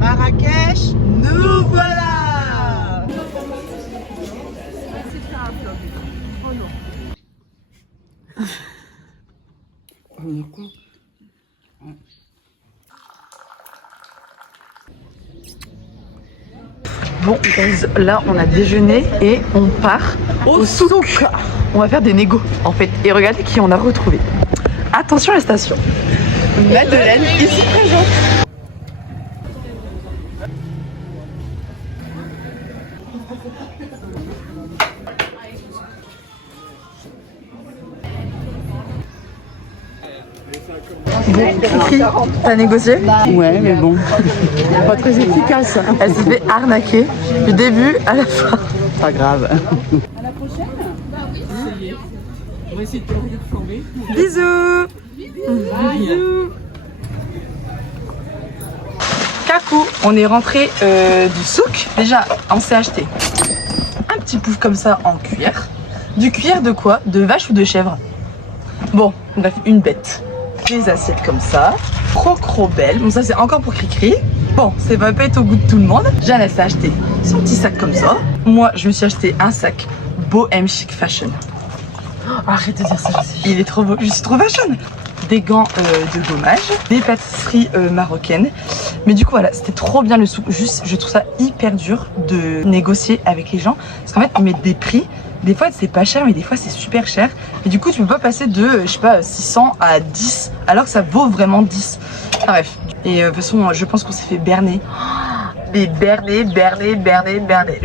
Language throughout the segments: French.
Marrakech, nous voilà. Bon, guys, là on a déjeuné et on part au souk. On va faire des négos en fait. Et regardez qui on a retrouvé. Attention à la station. Madeleine, ici présente. Bon, Kiki, t'as négocié? Ouais, mais bon, pas très efficace. Elle s'est fait arnaquer du début à la fin. Pas grave. Bisous. Bisous. Kakou, on est rentré du souk. Déjà, on s'est acheté un petit pouf comme ça en cuir. Du cuir de quoi? De vache ou de chèvre? Bon, bref, une bête. Des assiettes comme ça, trop belles. Bon, ça c'est encore pour Cricri. Bon, ça va pas être au goût de tout le monde. Jeanne, elle s'est acheté son petit sac comme ça. Moi, je me suis acheté un sac Bohem Chic Fashion. Oh, arrête de dire ça. Il est trop beau. Je suis trop fashion. Des gants de gommage, des pâtisseries marocaines. Mais du coup, voilà, c'était trop bien le souk. Juste, je trouve ça hyper dur de négocier avec les gens. Parce qu'en fait, ils mettent des prix. Des fois c'est pas cher mais des fois c'est super cher et du coup tu peux pas passer de je sais pas 600 à 10 alors que ça vaut vraiment 10. Enfin, bref, et de toute façon je pense qu'on s'est fait berner. Mais berner.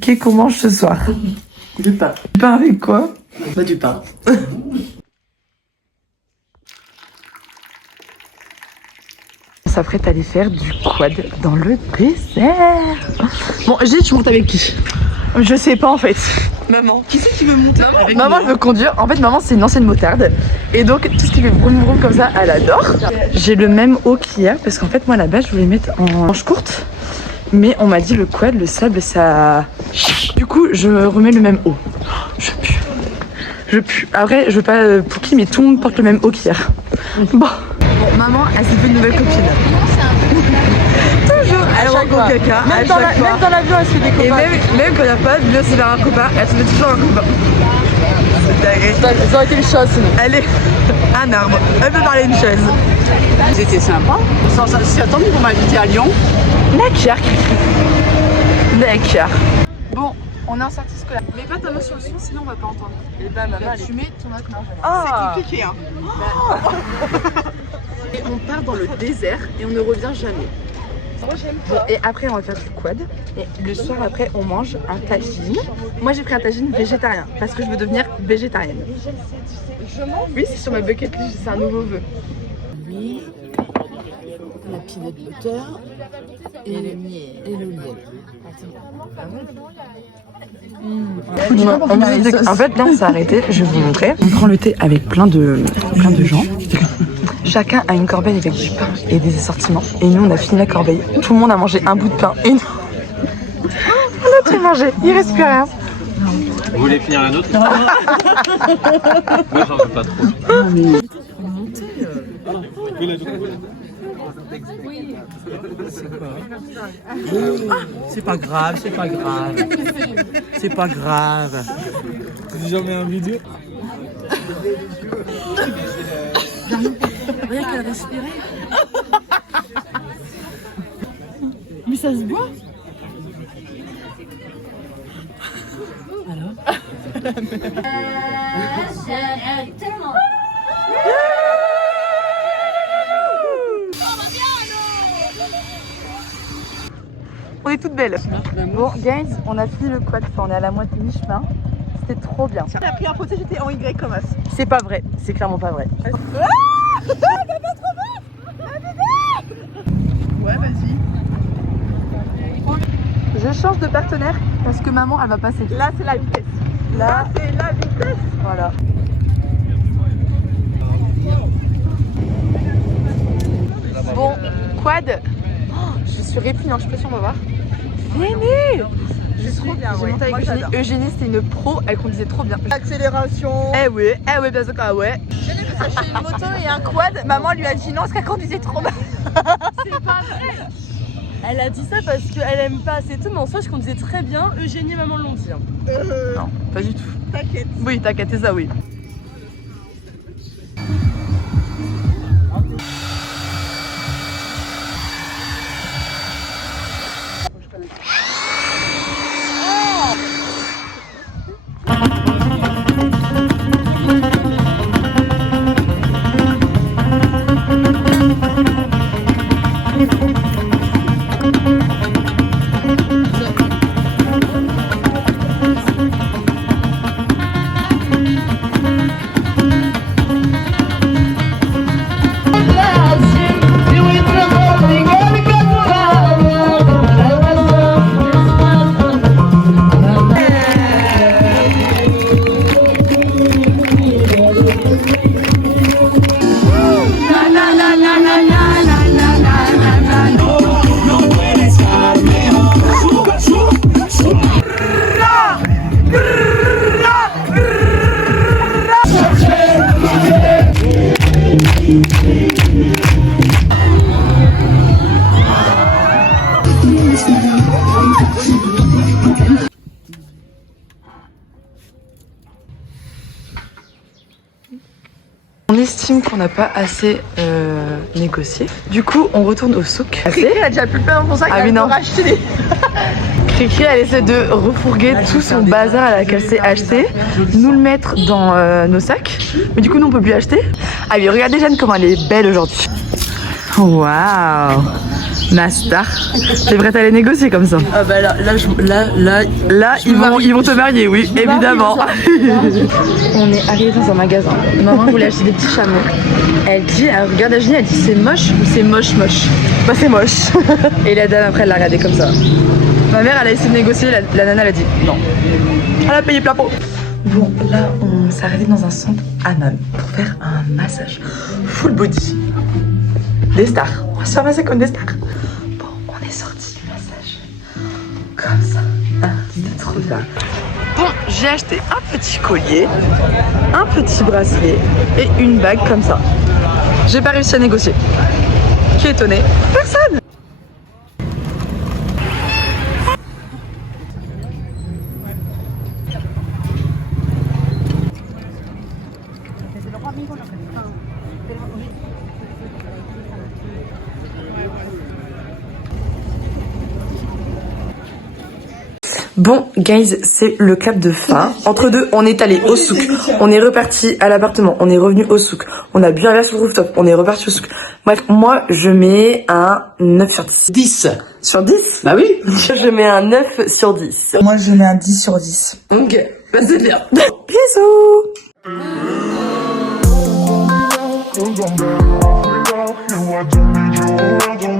Qu'est-ce qu'on mange ce soir? Du pain. Du pain avec quoi? Pas du pain. On s'apprête à aller faire du quad dans le désert. Bon, Gilles, tu montes avec qui? Je sais pas en fait. Maman. Qui c'est qui veut monter avec Maman, je veux conduire. En fait, maman, c'est une ancienne motarde. Et donc, tout ce qui fait vroom vroom comme ça, elle adore. J'ai le même haut qu'hier parce qu'en fait, moi, là-bas, je voulais mettre en manche courte. Mais on m'a dit le quad, le sable, ça... Du coup, je remets le même haut. Je pue. Après, je veux pas Pouki, mais tout le monde porte le même haut qu'hier. Bon, maman, elle s'est fait une nouvelle copine. Toujours, elle rencontre quelqu'un. Même dans l'avion, elle se fait des copains. Et même quand il n'y a pas de bien se faire un copain, elle se fait toujours un copain. Ça aurait été une chose sinon. Elle est un arbre. Elle peut parler une chaise. C'était sympa. C'est attendu qu'on m'a invité à Lyon. D'accord. Bon, on est en sortie scolaire. Mets pas ta main sur le son, sinon on va pas entendre. Et bah maman, tu mets ton autre main. C'est compliqué hein. Et on part dans le désert et on ne revient jamais. Moi j'aime Bon, pas. et après on va faire du quad. Et le soir après on mange un tagine. Moi j'ai pris un tagine végétarien parce que je veux devenir végétarienne. Je mange. Oui, c'est sur ma bucket list, c'est un nouveau vœu. La peanut butter et le miel. En fait là on s'est arrêté, je vais vous montrer. On prend le thé avec plein de gens. Chacun a une corbeille avec du pain et des assortiments. Et nous on a fini la corbeille. Tout le monde a mangé un bout de pain et nous on a tout mangé, il reste plus rien. Vous voulez finir la nôtre? Moi j'en veux pas trop. C'est pas grave. C'est pas grave. J'ai jamais un vidéo. Rien qu'à respirer. Mais ça se boit. Alors On est toutes belles. Bon, guys, on a fini le quad, enfin, on est à la moitié mi-chemin. C'était trop bien. La première fois j'étais en Y comme as. C'est pas vrai, c'est clairement pas vrai. Ouais vas-y. Je change de partenaire parce que maman elle va passer. Là c'est la vitesse. Là c'est la vitesse. Voilà. Bon, quad. Oh, je suis répugnante, je sais pas si on va voir. Venez. C'est trop bien, J'ai ouais. monté avec Moi, Eugénie. j'adore. Eugénie, c'était une pro, elle conduisait trop bien. Accélération. Eh oui, bien sûr, ah ouais. J'ai acheté une moto et un quad. Maman lui a dit non parce qu'elle conduisait trop mal. C'est pas vrai. Elle a dit ça parce qu'elle aime pas, c'est tout, mais en soi je conduisais très bien. Eugénie et maman l'ont dit. Hein. Non, pas du tout. T'inquiète. Oui, t'inquiète, c'est ça, oui. On estime qu'on n'a pas assez négocié. Du coup, on retourne au souk. Elle a déjà plus peur pour ça Ah qu'elle oui, peut non. racheter. Cricri, elle essaie de refourguer tout son bazar qu'elle s'est acheté, nous le mettre dans nos sacs. Mais du coup, nous, on peut plus acheter. Ah oui, regardez Jeanne comment elle est belle aujourd'hui. Waouh, ma star. T'es prête à les négocier comme ça? Ah bah là Ils vont te marier, oui, évidemment. On est arrivé dans un magasin. Maman voulait acheter des petits chameaux. Elle dit, elle regarde Eugénie, elle dit c'est moche ou c'est moche? Bah c'est moche. Et la dame après elle l'a regardé comme ça. Ma mère elle a essayé de négocier, la nana elle a dit non. Elle a payé plein pot. Bon là on s'est arrêté dans un centre hammam pour faire un massage full body. Des stars. On va se faire masser comme des stars. Bon, on est sorti du massage. Comme ça. Ah, c'était trop bien. Bon, j'ai acheté un petit collier, un petit bracelet et une bague comme ça. J'ai pas réussi à négocier. Qui est étonné? Personne. Bon, guys, c'est le clap de fin. Entre deux, on est allé au souk. On est reparti à l'appartement. On est revenu au souk. On a bu un verre sur le rooftop. On est reparti au souk. Bref, moi, je mets un 9 sur 10. 10. Sur 10? Bah oui. Je mets un 9 sur 10. Moi je mets un 10 sur 10. Ok, bah c'est bien. Bisous. You, I don't need you around.